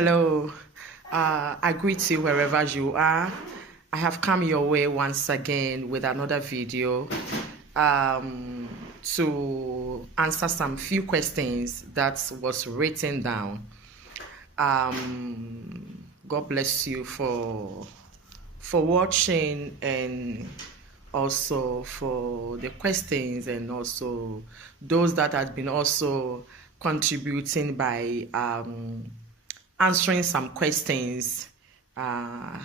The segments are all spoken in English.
Hello, I greet you wherever you are. I have come your way once again with another video to answer some few questions that was written down. God bless you for watching, and also for the questions, and also those that have been also contributing by answering some questions. I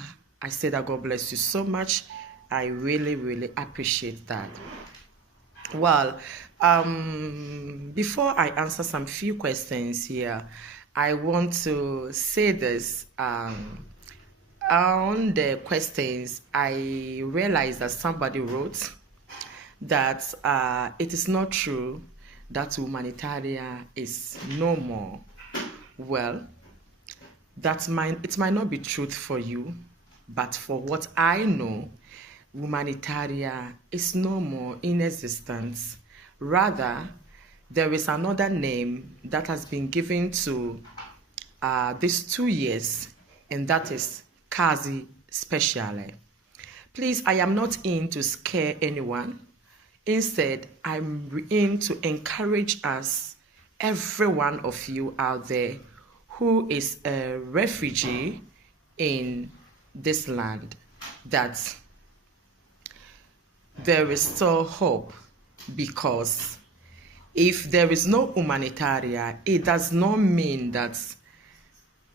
say that God bless you so much. I really appreciate that. Well, before I answer some few questions here, I want to say this. On the questions, I realized that somebody wrote that it is not true that humanitarian is no more. Well, it might not be truth for you, but for what I know, humanitarian is no more in existence. Rather, there is another name that has been given to these 2 years, and that is Kazi Speciale. Please, I am not in to scare anyone. Instead, I'm in to encourage us, every one of you out there who is a refugee in this land, that there is still hope. Because if there is no humanitarian, it does not mean that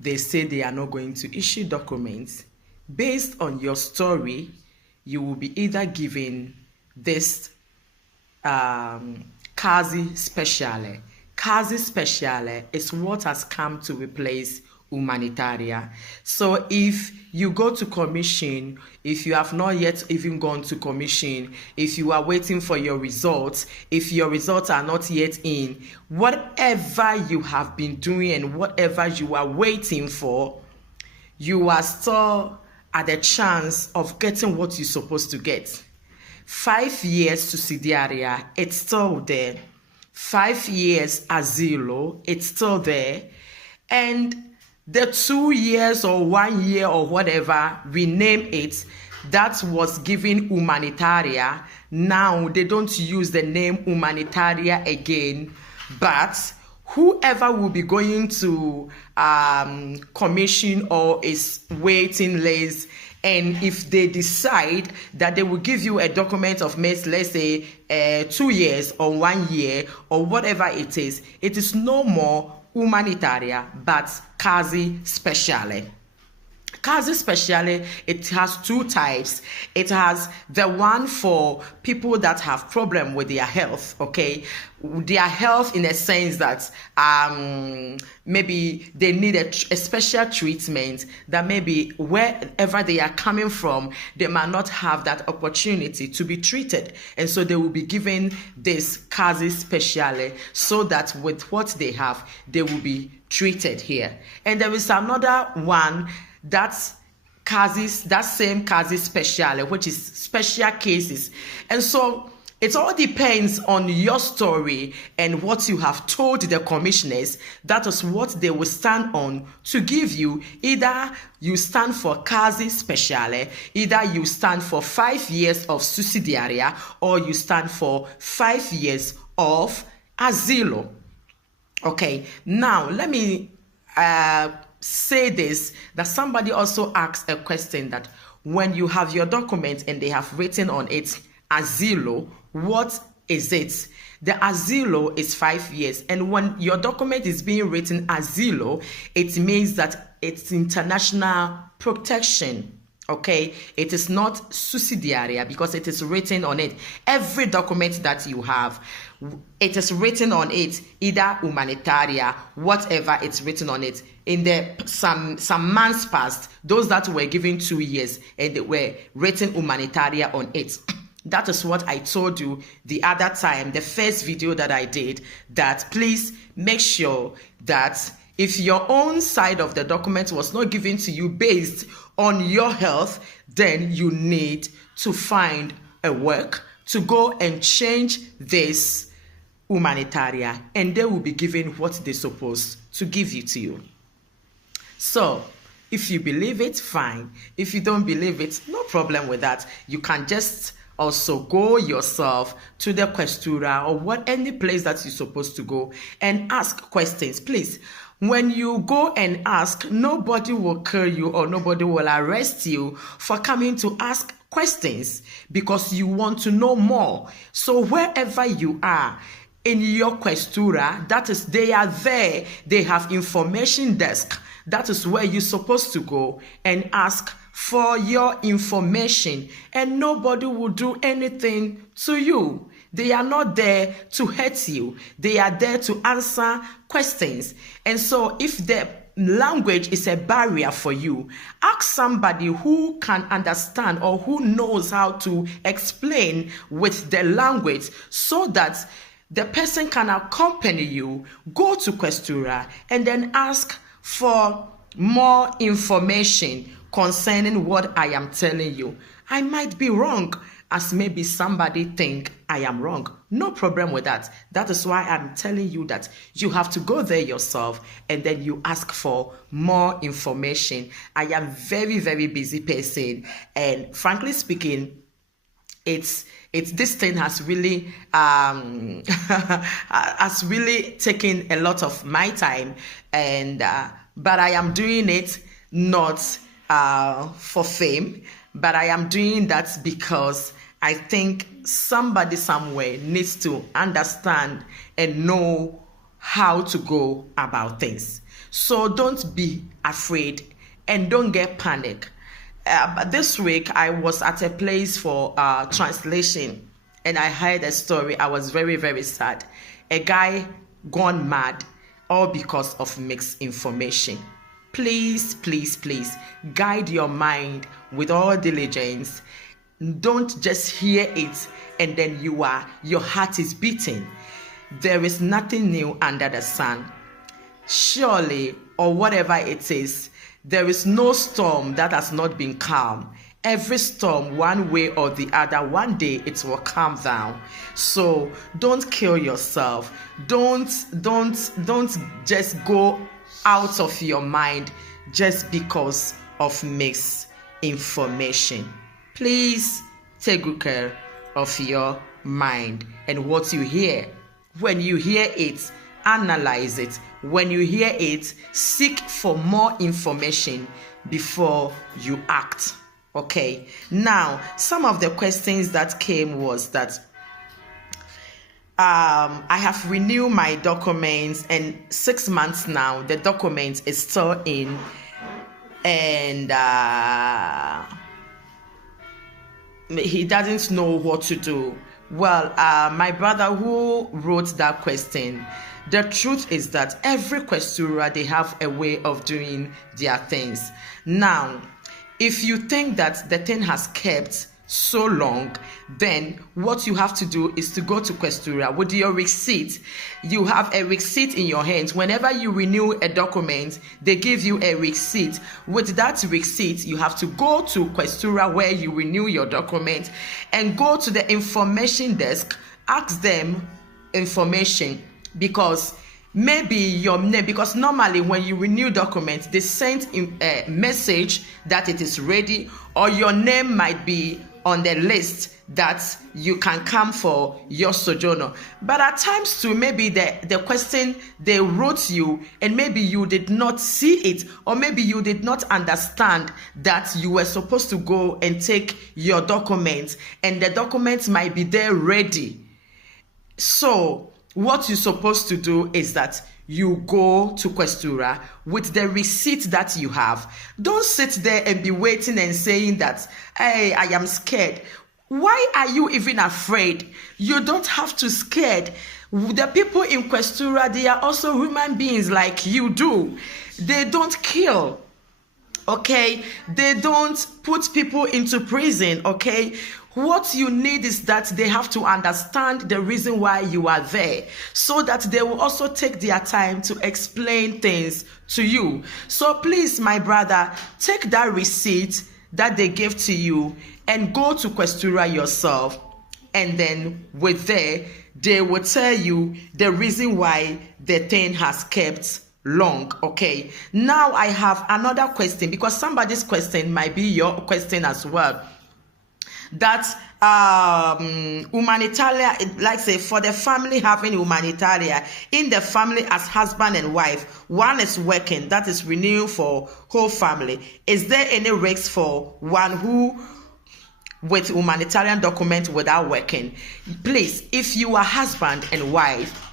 they say they are not going to issue documents. Based on your story, you will be either given this Kazi Speciale. Kazi Speciale is what has come to replace humanitarian. So if you go to commission, if you have not yet even gone to commission, if you are waiting for your results, if your results are not yet in, whatever you have been doing and whatever you are waiting for, you are still at the chance of getting what you're supposed to get. 5 years to Sidiaria, it's still there. 5 years asilo, it's still there. And the 2 years or 1 year or whatever, rename it, that was given humanitaria. Now they don't use the name humanitaria again, but whoever will be going to commission or is waiting list, and if they decide that they will give you a document of, let's say, 2 years or 1 year or whatever it is no more humanitaria, but Kazi Speciale. Kazi Speciale, it has 2 types. It has the one for people that have problem with their health, okay? Their health in a sense that maybe they need a special treatment, that maybe wherever they are coming from, they might not have that opportunity to be treated. And so they will be given this Kazi Speciale so that with what they have, they will be treated here. And there is another one, that same Kazi Speciale, which is special cases. And so it all depends on your story and what you have told the commissioners. That is what they will stand on to give you. Either you stand for Kazi Speciale, either you stand for 5 years of subsidiaria, or you stand for 5 years of asilo. Okay, now let me say this, that somebody also asked a question that when you have your document and they have written on it asilo, what is it? The asilo is 5 years, and when your document is being written asilo, it means that it's international protection. Okay, it is not subsidiaria because it is written on it. Every document that you have, it is written on it, either humanitaria, whatever it's written on it. In the some months past, those that were given 2 years and they were written humanitaria on it. That is what I told you the other time, the first video that I did, that please make sure that if your own side of the document was not given to you based on your health, then you need to find a work to go and change this humanitarian, and they will be given what they're supposed to give you to you. So if you believe it, fine. If you don't believe it, no problem with that. You can just also go yourself to the questura or any place that you're supposed to go and ask questions. Please, when you go and ask, nobody will kill you or nobody will arrest you for coming to ask questions because you want to know more. So wherever you are, in your questura, that is, they are there. They have information desk. That is where you're supposed to go and ask for your information, and nobody will do anything to you. They are not there to hurt you. They are there to answer questions. And so if the language is a barrier for you, ask somebody who can understand or who knows how to explain with the language so that the person can accompany you, go to questura, and then ask for more information concerning what I am telling you. I might be wrong, as maybe somebody think I am wrong. No problem with that. That is why I'm telling you that you have to go there yourself and then you ask for more information. I am very, very busy person, and frankly speaking, it's this thing has really has really taken a lot of my time, and but I am doing it not for fame, but I am doing that because I think somebody somewhere needs to understand and know how to go about things. So don't be afraid and don't get panic. But this week I was at a place for translation, and I heard a story. I was very, very sad. A guy gone mad, all because of mixed information. Please, please, please guide your mind with all diligence. Don't just hear it and then your heart is beating. There is nothing new under the sun. Surely, or whatever it is, there is no storm that has not been calm. Every storm, one way or the other, one day it will calm down. So don't kill yourself. Don't just go out of your mind just because of misinformation. Please take good care of your mind and what you hear. When you hear it, analyze it. When you hear it, seek for more information before you act. Okay. Now, some of the questions that came was that I have renewed my documents, and 6 months now the document is still in, and he doesn't know what to do. Well, my brother who wrote that question, the truth is that every questura, they have a way of doing their things. Now, if you think that the thing has kept so long, then what you have to do is to go to questura with your receipt. You have a receipt in your hands. Whenever you renew a document, they give you a receipt. With that receipt, you have to go to questura where you renew your document and go to the information desk, ask them information, because maybe your name, because normally when you renew documents, they send a message that it is ready, or your name might be on the list that you can come for your sojourner. But at times too, maybe the question they wrote you, and maybe you did not see it, or maybe you did not understand that you were supposed to go and take your documents, and the documents might be there ready. So what you're supposed to do is that you go to questura with the receipt that you have. Don't sit there and be waiting and saying that, hey, I am scared. Why are you even afraid? You don't have to scared. The people in questura, they are also human beings like you do. They don't kill. Okay? They don't put people into prison. Okay? What you need is that they have to understand the reason why you are there, so that they will also take their time to explain things to you. So please, my brother, take that receipt that they gave to you and go to questura yourself. And then with there, they will tell you the reason why the thing has kept long. Okay, now I have another question, because somebody's question might be your question as well. That humanitarian, like say for the family having humanitarian in the family as husband and wife, one is working, that is renewing for whole family. Is there any risk for one who with humanitarian document without working? Please, if you are husband and wife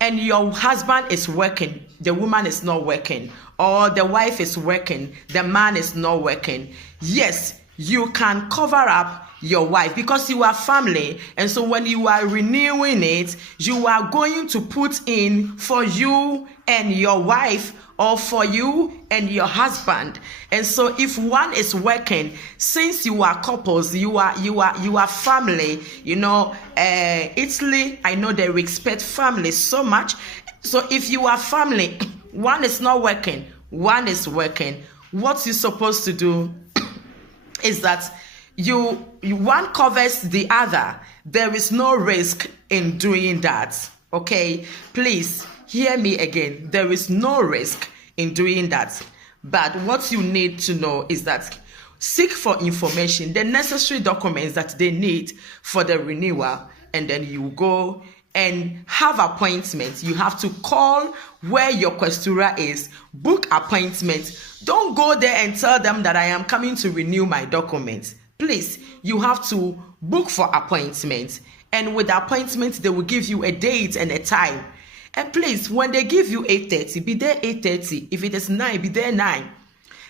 and your husband is working, the woman is not working, or the wife is working, the man is not working, yes, you can cover up your wife because you are family. And so when you are renewing it, you are going to put in for you and your wife, or for you and your husband. And so if one is working, since you are couples, you are family, Italy, I know they respect family so much. So if you are family, one is not working, one is working, what you're supposed to do is that you one covers the other. There is no risk in doing that. Okay, please hear me again. There is no risk in doing that. But what you need to know is that seek for information, the necessary documents that they need for the renewal, and then you go and have appointments. You have to call where your questura is, book appointments. Don't go there and tell them that I am coming to renew my documents. Please, you have to book for appointments. And with the appointment, they will give you a date and a time. And please, when they give you 8:30, be there 8:30. If it is 9, be there 9.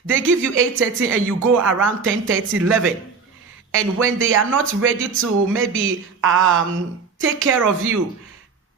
They give you 8:30 and you go around 10:30, 11. And when they are not ready to maybe take care of you,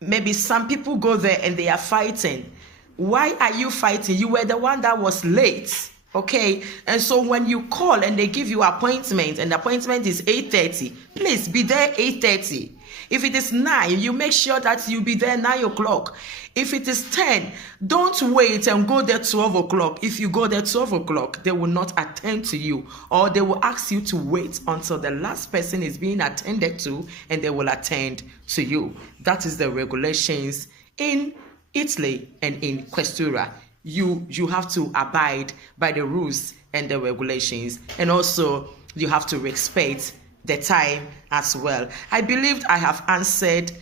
maybe some people go there and they are fighting. Why are you fighting? You were the one that was late. Okay, and so when you call and they give you appointment and the appointment is 8:30, please be there 8:30. If it is 9, you make sure that you be there 9 o'clock. If it is 10, don't wait and go there 12 o'clock. If you go there 12 o'clock, they will not attend to you, or they will ask you to wait until the last person is being attended to and they will attend to you. That is the regulations in Italy and in Questura. You have to abide by the rules and the regulations, and also you have to respect the time as well. I believe I have answered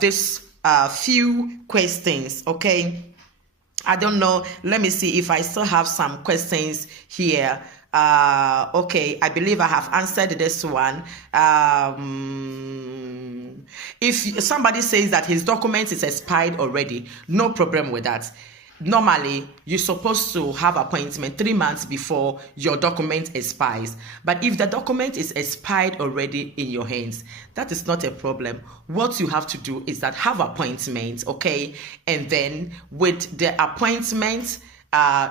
this few questions. Okay, I don't know, let me see if I still have some questions here. Okay, I believe I have answered this one. If somebody says that his document is expired already, no problem with that. Normally, you're supposed to have appointment 3 months before your document expires. But if the document is expired already in your hands, that is not a problem. What you have to do is that have appointments, okay? And then with the appointment,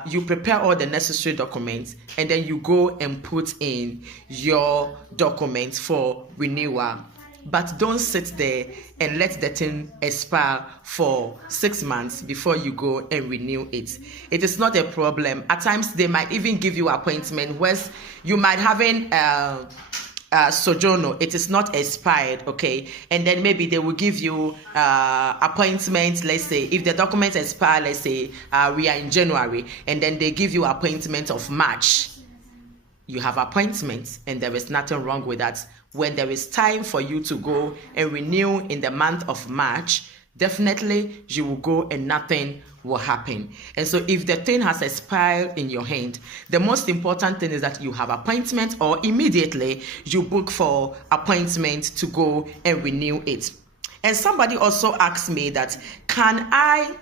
you prepare all the necessary documents, and then you go and put in your documents for renewal. But don't sit there and let the thing expire for 6 months before you go and renew it. It is not a problem. At times, they might even give you appointment where you might having sojourner. It is not expired, okay? And then maybe they will give you appointment. Let's say if the document expire, let's say we are in January, and then they give you appointment of March. You have appointments, and there is nothing wrong with that. When there is time for you to go and renew in the month of March, definitely you will go and nothing will happen. And so if the thing has expired in your hand, the most important thing is that you have appointment, or immediately you book for appointment to go and renew it. And somebody also asked me that, can I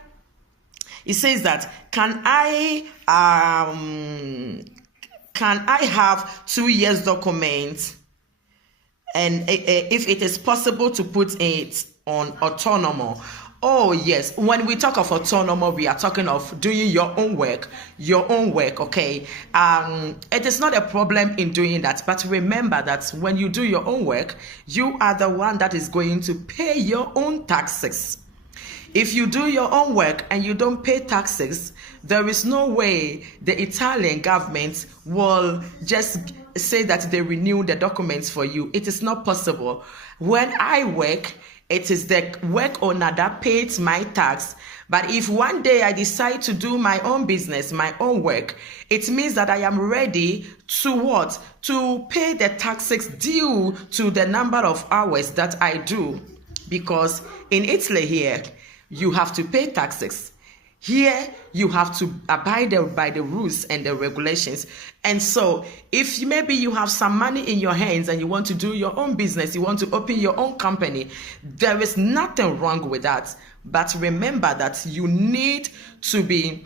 have 2 years documents, and if it is possible to put it on autonomous? Oh yes, when we talk of autonomous, we are talking of doing your own work, okay? It is not a problem in doing that, but remember that when you do your own work, you are the one that is going to pay your own taxes. If you do your own work and you don't pay taxes, there is no way the Italian government will just say that they renew the documents for you. It is not possible. When I work, it is the work owner that pays my tax, But if one day I decide to do my own business, my own work, it means that I am ready to what? To pay the taxes due to the number of hours that I do. Because in Italy here, you have to pay taxes. Here, you have to abide by the rules and the regulations. And so, if maybe you have some money in your hands and you want to do your own business, you want to open your own company, there is nothing wrong with that. But remember that you need to be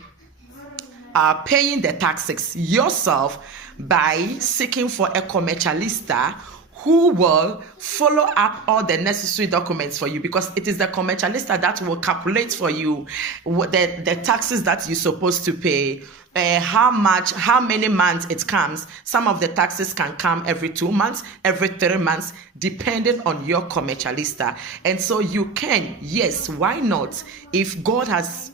paying the taxes yourself by seeking for a commercialista who will follow up all the necessary documents for you, because it is the commercialista that will calculate for you the taxes that you're supposed to pay, how many months it comes. Some of the taxes can come every 2 months, every 3 months, depending on your commercialista. And so you can, yes, why not? If God has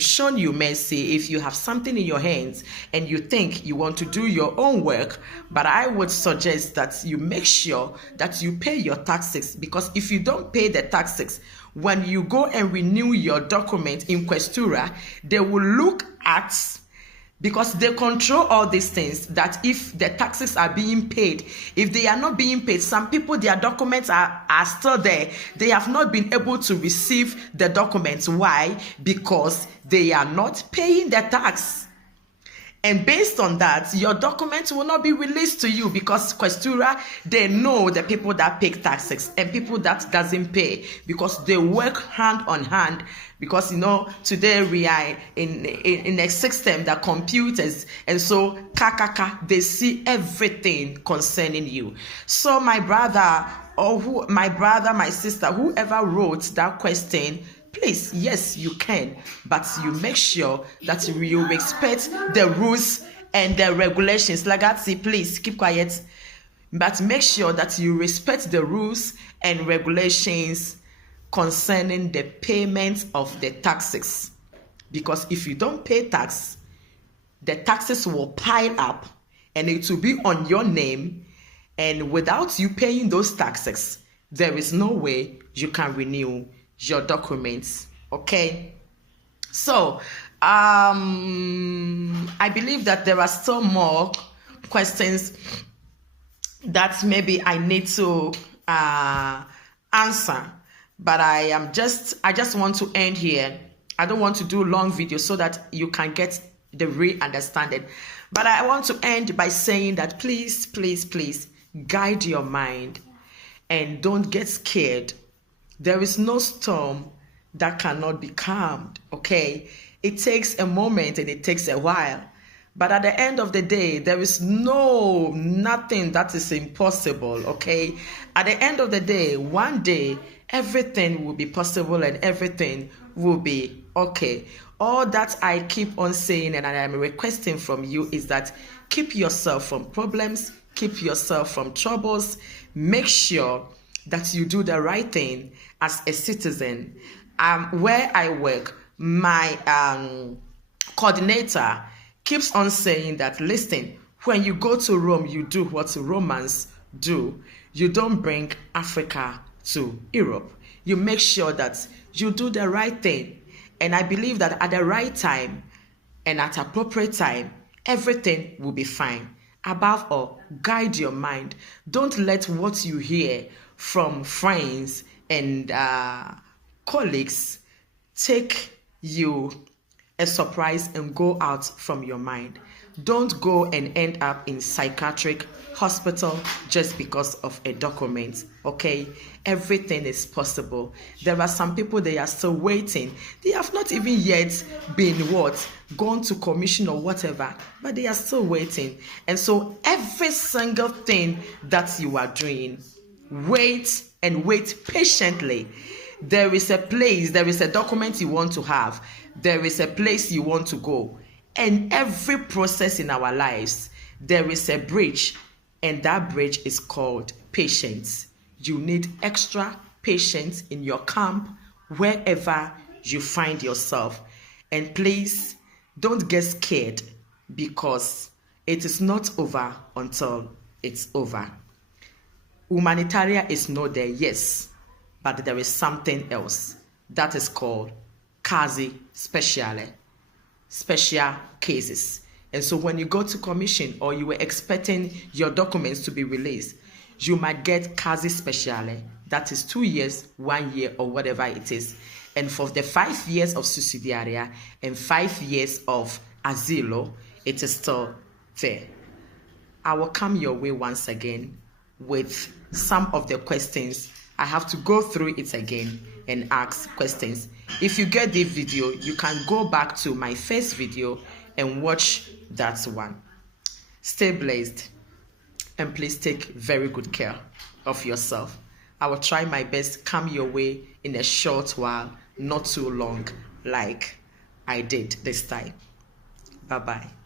shown you mercy, if you have something in your hands and you think you want to do your own work, but I would suggest that you make sure that you pay your taxes, because if you don't pay the taxes, when you go and renew your document in Questura, they will look at, because they control all these things, that if the taxes are being paid, if they are not being paid, some people, their documents are still there. They have not been able to receive the documents. Why? Because they are not paying the tax. And based on that, your documents will not be released to you, because Questura, they know the people that pay taxes and people that doesn't pay, because they work hand on hand. Because, today we are in a system that computers, and so they see everything concerning you. So my brother, my sister, whoever wrote that question, please, yes, you can, but you make sure that you respect the rules and the regulations. Lagazzi, please keep quiet. But make sure that you respect the rules and regulations concerning the payment of the taxes. Because if you don't pay tax, the taxes will pile up and it will be on your name. And without you paying those taxes, there is no way you can renew your documents. Okay, so I believe that there are still more questions that maybe I need to answer, but I just want to end here. I don't want to do long videos so that you can get the real understanding, but I want to end by saying that please guide your mind and don't get scared. There is no storm that cannot be calmed, okay? It takes a moment and it takes a while. But at the end of the day, there is nothing that is impossible, okay? At the end of the day, one day, everything will be possible and everything will be okay. All that I keep on saying and I am requesting from you is that keep yourself from problems, keep yourself from troubles, make sure that you do the right thing as a citizen. Where I work, my coordinator keeps on saying that, listen, when you go to Rome, you do what Romans do. You don't bring Africa to Europe. You make sure that you do the right thing. And I believe that at the right time and at appropriate time, everything will be fine. Above all, guide your mind. Don't let what you hear from friends and colleagues take you a surprise and go out from your mind. Don't go and end up in psychiatric hospital just because of a document, okay? Everything is possible. There are some people, they are still waiting. They have not even yet been gone to commission or whatever, but they are still waiting. And so every single thing that you are doing, wait and wait patiently. There is a place, there is a document you want to have. There is a place you want to go. And every process in our lives, there is a bridge, and that bridge is called patience. You need extra patience in your camp, wherever you find yourself. And please, don't get scared, because it is not over until it's over. Humanitarian is not there, yes, but there is something else that is called quasi special cases. And so when you go to commission or you were expecting your documents to be released, you might get quasi speciale, that is 2 years, 1 year, or whatever it is. And for the 5 years of subsidiaria and 5 years of asilo, it is still there. I will come your way once again with some of the questions. I have to go through it again and ask questions. If you get the video, you can go back to my first video and watch that one. Stay blessed and please take very good care of yourself. I will try my best come your way in a short while, not too long like I did this time. Bye-bye.